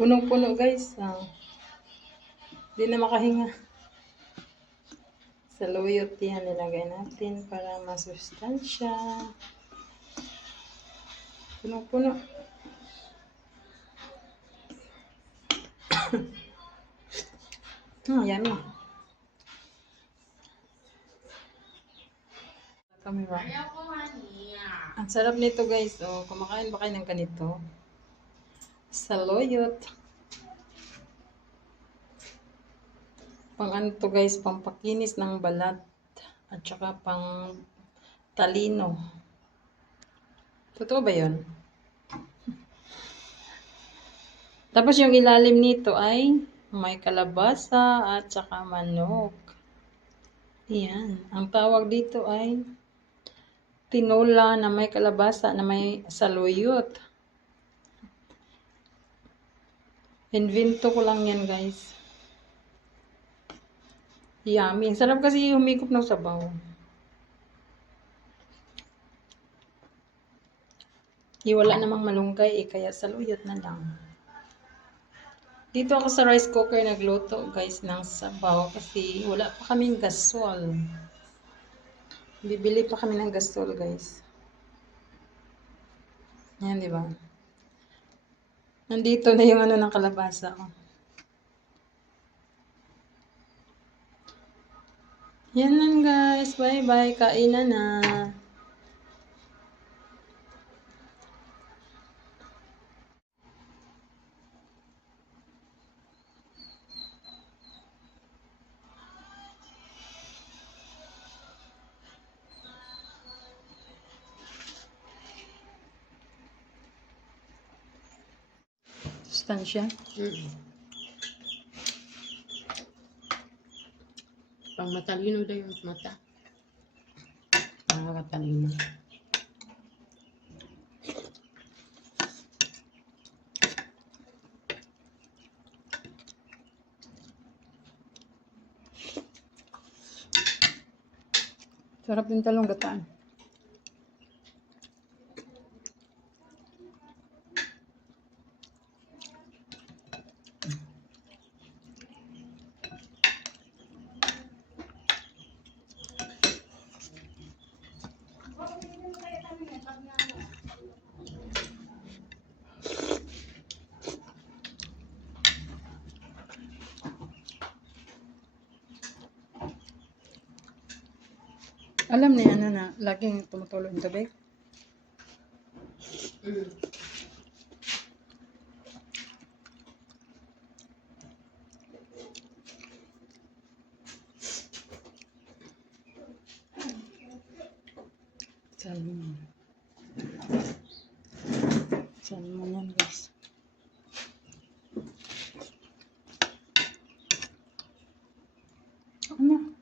Punong-puno guys. Di na makahinga. Saluyot yan nilagay natin para masustansya. Punong-puno. Yummy. Kami ba? Ang sarap nito guys. Oh, kumakain ba kayo ng ganito? Saluyot. Pang ano to guys, pampakinis ng balat at saka pang talino. Totoo ba yun? Tapos yung ilalim nito ay may kalabasa at saka manok. Yan. Ang tawag dito ay tinola na may kalabasa na may saluyot. Invento ko lang yan guys. Yummy. Sarap kasi humigop ng sabaw. Wala namang malunggay kaya saluyot na lang. Dito ako sa rice cooker nagluto guys ng sabaw kasi wala pa kaming gasol. Bibili pa kami ng gasol guys. Yan, di ba? Nandito na yung ano ng kalabasa ko. Yan lang guys. Bye-bye. Kainan na. Sustansya. Pang matalino daw yung mata. Nakakatalino. Sarap yung talong gataan. Alam niya na laging tumutulo yung tubig. Salmon. Salmon yan guys. Ano?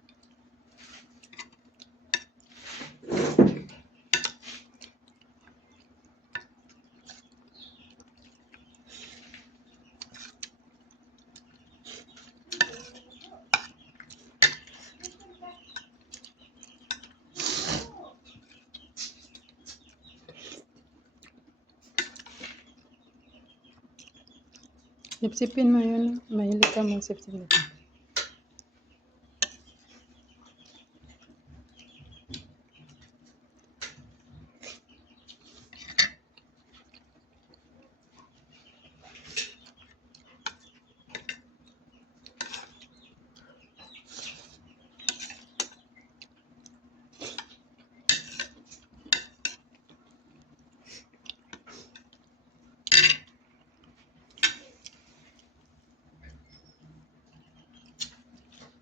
Sipsipin mo yun. Mahilig ka mag-sipsip nito.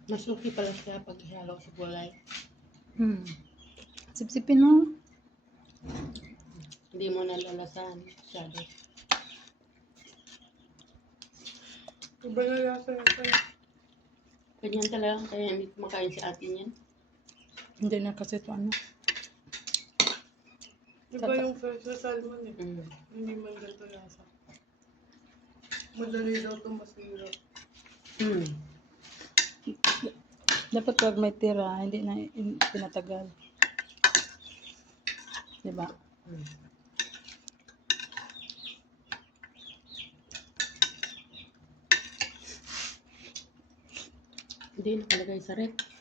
Mas okay pala siya pag ihalo sa gulay. Sipsipin mo. Hindi mo nalalasahan masyado. Iba na lasa nito. Ganyan talaga kaya hindi kumakain si atin yan. Hindi na kasi ito ano. Iba yung fresh na salmon eh. Hindi man ganito lasa. Madali daw ito masira. Dapat pag may tira, hindi na pinatagal. Diba? Hindi, nakalagay sa rep.